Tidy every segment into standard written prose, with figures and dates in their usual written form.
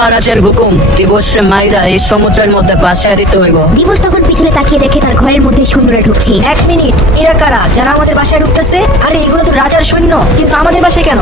মহারাজের হুকুম দিবসে মাইরা এই সমুদ্রের মধ্যে ভাসিয়ে দিতে হইব। দিবস তখন পিছনে তাকিয়ে দেখে তার ঘরের মধ্যে সৈন্যরা ঢুকছে। এক মিনিট, এরা কারা যারা আমাদের বাসায় ঢুকতেছে? আরে এগুলো তো রাজার সৈন্য, কিন্তু আমাদের বাসায় কেন?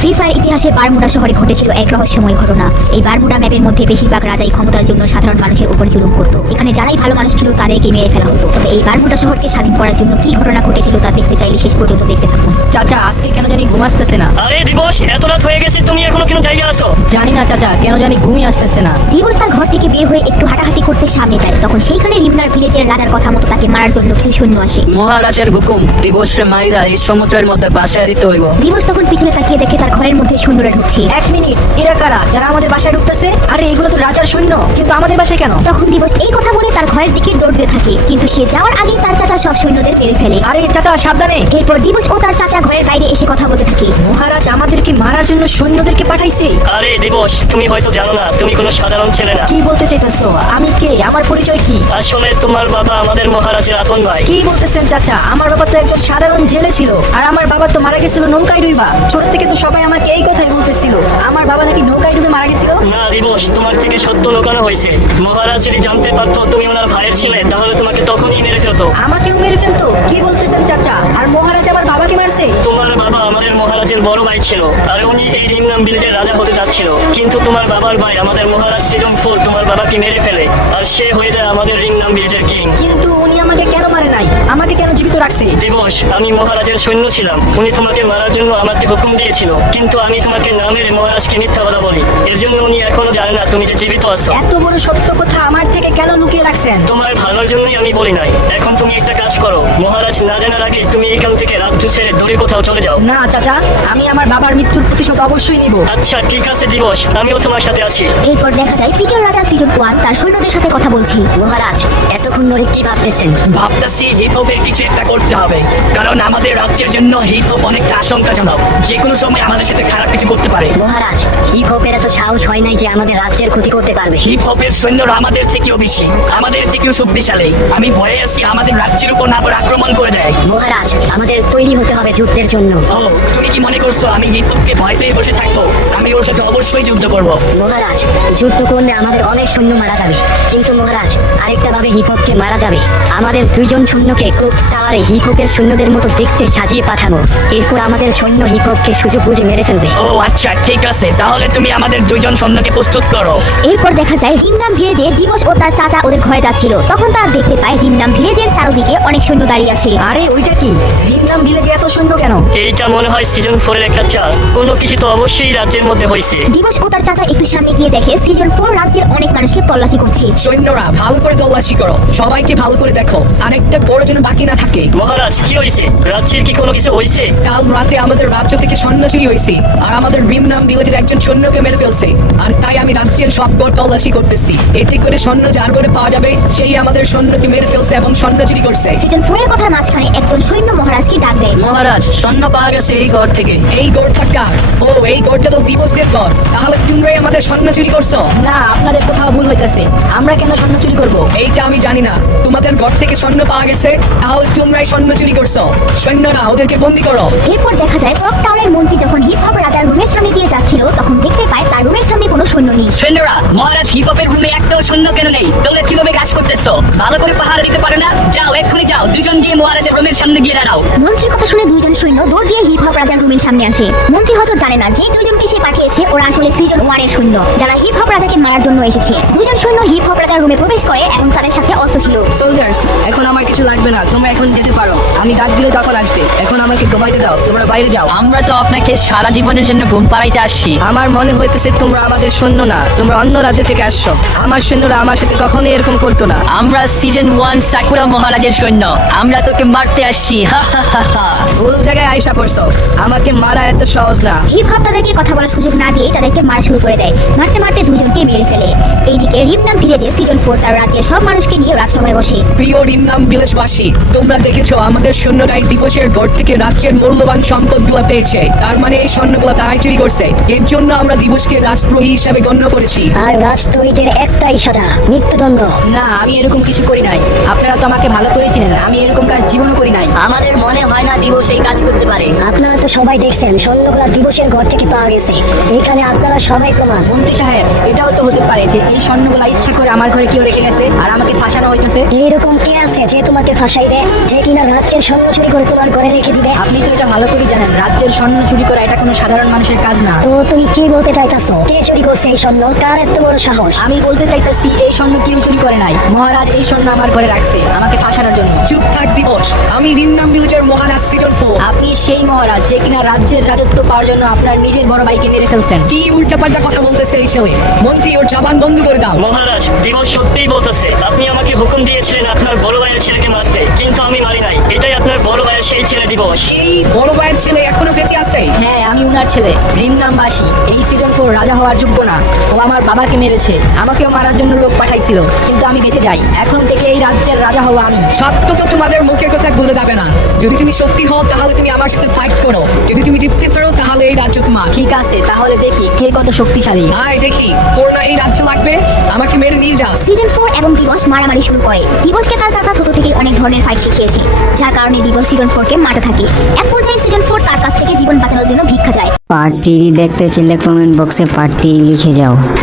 ফিফার ইতিহাসে বারমুডা শহরে ঘটেছিল এক রহস্যময় ঘটনা। এই বারমুডা ম্যাপের মধ্যে বেশিরভাগ রাজাই ক্ষমতার জন্য সাধারণ মানুষের উপর জুলুম করত। এখানে যারাই ভালো মানুষ ছিল তাদেরকে মেরে ফেলা হতো। তবে এই বারমুডা শহরকে স্বাধীন করার জন্য কি ঘটনা ঘটেছিল তা দেখতে চাইলে শেষ পর্যন্ত দেখতে থাকুন। চাচা, আজকে কেন জানি ঘুম আসতেছে না। আরে দিবস, এত রাত হয়ে গেছে, তুমি এখনো কেন জায়গায় আছো? জানি না চাচা, কেন জানি ঘুমই আসতেছে না। দিবস তার ঘর থেকে বের হয়ে একটু হাঁটাহাঁটি করতে সামনে যায়। তখন সেইখানে রিমনার ভিলেজের রাজার কথা মতো তাকে মারার জন্য কিছু সৈন্য আসে। মহারাজের হুকুম দিবসে মাইরা এই সমুদ্রের মধ্যে ভাসিয়ে দিতে হইব। দিবস তখন পিছনে তাকিয়ে দেখে তার ঘরের মধ্যে সৈন্যরা ঢুকছে। এক মিনিট, এরা কারা যারা আমাদের বাসায় ঢুকতেছে? আরে এগুলো তো রাজার সৈন্য, কিন্তু আমাদের বাসায় কেন? তখন দিবস এই কথা বলে তার ঘরের দিকে দৌড়তে থাকে, কিন্তু সে যাওয়ার আগেই তার চাচা সব সৈন্যদের মেরে ফেলে। আরে চাচা সাবধানে। এরপর দিবস ও তার চাচা ঘরের বাইরে এসে কথা বলতে থাকে। মহারাজ আমাদেরকে মারার জন্য সৈন্যদেরকে পাঠাইছে। আরে দিবস, তুমি হয়তো জানো না, তুমি কোনো সাধারণ ছেলে না। কি বলতে চাইতেছো? আমি কে? আমার পরিচয় কি? আসলে তোমার বাবা আমাদের মহারাজের আপন ভাই। কি বলতেছেন চাচা? আমার বাবা তো একজন সাধারণ জেলে ছিল, আর আমার বাবা তো মারা গেছিল নৌকায় ডুবা। ছোট থেকে তো সবাই আমাকে এই কথাই বলতেছিল, আমার বাবা নাকি নৌকায় ডুবে মারা গেছিল। না দিবস, তোমার থেকে সত্য লুকানো হয়েছে। মহারাজ যদি জানতে পারতো তুমি ওনার ভাইয়ের ছিলে, তাহলে তোমাকে তখনই মেরে ফেলতো। আমাকেও মেরে ফেলতো? কি বলতেছেন চাচা? আর মহারাজ আমার বাবাকে মারছে? তোমার বাবা আমাদের মহারাজের বড় ভাই ছিল, আর উনি এই রিমনাম ভিলেজের রাজা হতে চাচ্ছিল। কিন্তু তোমার বাবার ভাই আমাদের মহারাজ সিজন 4 তোমার বাবাকে মেরে ফেলে, আর সে হয়ে যায় আমাদের রিমনাম ভিলেজের কিং। কিন্তু উনি আমাকে কেন মারে নাই? আমাকে কেন জীবিত রাখছে? দিবস, আমি মহারাজের সৈন্য ছিলাম। উনি তোমাকে মারার জন্য আমাকে হুকুম দিয়েছিল, কিন্তু আমি তোমাকে না মেরে মহারাজকে মিথ্যা কথা বলি। এর জন্য উনি এখনো জানে না তুমি যে জীবিত আছো। এত বড় সত্য কথা আমার থেকে কেন লুকিয়ে রাখছেন? তোমার ভালোর জন্যই আমি বলি নাই। এখন তুমি একটা কাজ করো, মহারাজ না জানার আগে তুমি এখান থেকে রাজ্য ছেড়ে দূরে কোথাও চলে যাও। না চাচা, আমি আমার বাবার মৃত্যুর প্রতিশোধ অবশ্যই নিব। আচ্ছা ঠিক আছে দিবস, আমিও তোমার সাথে আছি। এরপর দেখা যায় পিকের রাজা সিজন 1 তার সৈন্যদের সাথে কথা বলছে। মহারাজ, এতক্ষণ ধরে কি ভাবতেছেন? ভাবতেছি হিপ হপের কিছু একটা করতে হবে, কারণ আমাদের রাজ্যের জন্য হিপ হপ অনেকটা আশঙ্কাজনক। যে কোনো সময় আমাদের সাথে খারাপ কিছু করতে পারে। মহারাজ, হিপ হপের এত সাহস হয় নাই যে আমাদের রাজ্যের ক্ষতি করতে পারবে। হিপ হপের সৈন্যরা আমাদের থেকেও বেশি, আমাদের থেকেও শক্তিশালী। আমি ভয়ে আছি আমাদের রাজ্যের উপর না আবার আক্রমণ করে দেয়। মহারাজ, আমাদের তৈরি হতে হবে যুদ্ধের জন্য। ও, তুমি কি মনে করছো আমি হিপ হপকে ভয় পেয়ে বসে থাকবো? আমি ওর সাথে অবশ্যই যুদ্ধ করবো। মহারাজ, যুদ্ধ করলে আমাদের অনেক সৈন্য মারা যাবে, কিন্তু মহারাজ আরেকটা ভাবে হিপ হপকে মারা যাবে। আমাদের দুইজন সৈন্যকে ক্লক টাওয়ারে হিপ হপের সৈন্যদের মতো দেখতে সাজিয়ে পাঠাবো। এরপর আমাদের সৈন্য হিপ হপকে সুযোগ বুঝে মেরে ফেলবে। ও আচ্ছা ঠিক আছে, তাহলে তুমি আমাদের দুইজন সৈন্যকে প্রস্তুত করো। এরপর দেখা যায় রিমনাম ভিলেজে দিবস ও তার চাচা ওদের ঘরে যাচ্ছিল। তখন তারা দেখতে পায় রিমনাম ভিলেজের চারদিকে অনেক সৈন্য দাঁড়িয়ে আছে। আরে ওইটা কি? রিমনাম ভিলেজে এত সৈন্য কেন? এইটা মনে হয় সিজন 4 এর একটা চাল। কোনো কিছু তো অবশ্যই রাজ্যের মধ্যে হয়েছে। দিবস ও তার চাচা একটু সামনে গিয়ে দেখে সিজন 4 রাজ্যের অনেক মানুষকে তল্লাশি করছে। সৈন্যরা ভালো করে তল্লাশি করো, সবাইকে ভালো করে দেখো, আরেকটা বড় যেন বাকি না থাকে। মহারাজ কি হয়েছে? রাজ্যের কি কোনো কিছু হয়েছে? কাল রাতে আমাদের রাজ্য থেকে সৈন্য চুরি হয়েছে, আর আমাদের রিমনাম ভিলেজের একজন সৈন্যকে মেরে ফেলছে। আর তাই আমি রাজ্যের সব গড় তল্লাশি করতেছি। এতে করে সৈন্য যার করে পাওয়া যাবে সেই আমাদের সৈন্যকে মেরে ফেলছে এবং সৈন্য চুরি করছে। সিজন 4 এর কথার মাঝখানে একজন সৈন্য মহারাজকে ডাক দেয়। মহারাজ সৈন্য পাওয়া গেছে এই ঘর থেকে। এই গড়টা কার? ও, এই গড়টা তো দিবসদের গড়। তাহলে তোমরাই আমাদের সৈন্য চুরি করছো? না, আপনাদের কোথাও ভুল হইতেছে। আমরা কেন সৈন্য চুরি করব? এইটা আমি জানি না। তোমাদের ঘর থেকে সৈন্য পাওয়া গেছে, তাহলে তোমরাই সৈন্য চুরি করছো। সৈন্যরা ওদেরকে বন্দি করো। এরপর দেখা যায় ক্লক টাওয়ারের মন্ত্রী যখন হিপ হপ রাজার রুমের সামনে দিয়ে যাচ্ছিল তখন দেখতে পায় তার রুমের সামনে কোনো সৈন্য নেই। সৈন্যরা, মহারাজ হিপ হপের রুমে একটাও সৈন্য কেন নেই? তোমরা কিভাবে কাজ করতেছো? ভালো করে পাহারা দিতে পারো না? যাও, এক্ষুনি যাও, দুজন গিয়ে মহারাজের রুমের সামনে গিয়ে দাঁড়াও। মন্ত্রীর কথা শুনে দুইজন সৈন্য দৌড় দিয়ে হিপ হপ রাজার রুমের সামনে আসে। মন্ত্রী হয়তো জানে না যে দুইজনকে সে পাঠিয়েছে ওরা আসলে সিজন 1 এর সৈন্য, যারা হিপ হপ রাজাকে মারার জন্য এসেছে। দুইজন সৈন্য হিপ হপ রাজার রুমে প্রবেশ করে এবং তাদের সাথে অস্ত্র ছিল। সোলজার্স, এখন আমার কিছু লাগবে না, তোমরা এখন যেতে পারো। আমি ডাক দিলে তখন আসবে। এখন আমাকে ঘুমাইতে দাও, তোমরা বাইরে যাও। আমরা তো আপনাকে সারা জীবনের জন্য ঘুম পাড়াইতে আসছি। আমার মনে হইতেছে তোমরা আমাদের সৈন্য না, তোমরা অন্য রাজ্য থেকে আসছো। আমার সৈন্যরা আমার সাথে কখনোই এরকম করতো না। আমরা সিজন 1 সাকুরা মহারাজের সৈন্য, আমরা তোকে মারতে আসছি। হা হা হা হা। ভুল জায়গায় আইসা পড়ছো, আমাকে মারা এত সহজ না। হিপ হপ তাদেরকে কথা বলার সুযোগ না দিয়ে তাদেরকে মারা শুরু করে দেয়। মারতে মারতে দুজনকে মেরে ফেলে। এইদিকে রিমনাম ভিলেজে সিজন 4 তার রাজ্যের সব মানুষকে নিয়ে রাজসভায় বসে। প্রিয় রিমনাম ভিলেজবাসী, তোমরা দেখেছো আমাদের আমাদের সৈন্যরাই দিবসের গড় থেকে রাজ্যের মূল্যবান সম্পদগুলো পেয়েছে। তার মানে এই স্বর্ণগুলো তারাই চুরি করছে। এর জন্য আমরা দিবসকে রাষ্ট্রদ্রোহী হিসাবে গণ্য করেছি। আর রাষ্ট্রদ্রোহীদের একটাই সাজা, মৃত্যুদণ্ড। না, আমি এরকম কিছু করি নাই। আপনারা তো আমাকে ভালো করে চিনেন, আমি এরকম কাজ জীবনও করি নাই। আমাদের মনে হয় না দিবস এই কাজ করতে পারে। আপনারা তো সবাই দেখছেন স্বর্ণগুলা দিবসের ঘর থেকে পাওয়া গেছে। এখানে আপনারা সবাই প্রমাণ। মন্ত্রী সাহেব, এটাও তো হতে পারে যে এই স্বর্ণগুলা ইচ্ছা করে আমার ঘরে কেউ রেখে গেছে আর আমাকে ফাঁসানো হইতেছে। এইরকম কে আছে যে তোমাকে ফাঁসাইবে, যে কিনা রাজ্যের স্বর্ণ চুরি করে তোমার ঘরে রেখে দিবে? আপনি তো এটা ভালো করে জানেন, রাজ্যের স্বর্ণ চুরি করা এটা কোনো সাধারণ মানুষের কাজ না। তো তুমি কি বলতে চাইতাছো? কে চুরি করছে এই স্বর্ণ? কার এত বড় সাহস? আমি বলতে চাইতেছি এই স্বর্ণ কেউ চুরি করে নাই। মহারাজ এই স্বর্ণ আমার ঘরে রাখছে আমাকে ফাঁসানোর জন্য। চুপ থাক দিবস, আমি রিমনাম ভিলেজের মহারাজ সিজন 4। আপনি সেই মহারাজ যে কিনা রাজ্যের রাজত্ব পাওয়ার জন্য আপনার নিজের বড় ভাইকে মেরে ফেলছেন। কি উল্টাপাল্টা কথা বলতেছে এই ছেলে? মন্ত্রী, ওর জবান বন্ধ করে দাও। মহারাজ, দিবস সত্যিই বলতেছে। আপনি আমাকে হুকুম দিয়েছিলেন আপনার বড় ভাইয়ের ছেলেকে মারতে, কিন্তু আমি মারি নাই। এটাই আপনার বড় ভাইয়ের সেই ছেলে দিবস। কি বড় ভাইয়ের ছেলে এখনো বেঁচে আছে? হ্যাঁ, আমি উনার ছেলে রিমনামবাসী। এই সিজন 4 রাজা হওয়ার যোগ্য না। ও আমার বাবাকে মেরেছে, আমাকেও মারার জন্য লোক পাঠাইছিল, কিন্তু আমি বেঁচে যাই। এখন থেকে এই রাজ্যের রাজা হওয়া আমি। সত্য তো তোমাদের মুখের কথা বলে যাবে না। যদি তুমি সত্যি হও তাহলে তুমি আমার সাথে ফাইট করো, যদি তুমি জিততে পারো তাহলে এই রাজ্য তোমার। ঠিক আছে, তাহলে দেখি কে কত শক্তিশালী। আয় দেখি, তোর না এই রাজ্য লাগবে? আমাকে মেরে নিয়ে যা। সিজন 4 এবং দিবস মারামারি শুরু করে। দিবসকে তার চাচা ছোট থেকে অনেক ধরনের ফাইট শিখিয়েছে, যার কারণে দিবস সিজন 4 কে মারতে থাকে। এক পর্যায়ে সিজন 4 তার কাছ থেকে জীবন বাঁচানোর জন্য ভিক্ষা চায়। পার্ট 3 দেখতে চাইলে কমেন্ট বক্সে পার্ট 3 লিখে যাও।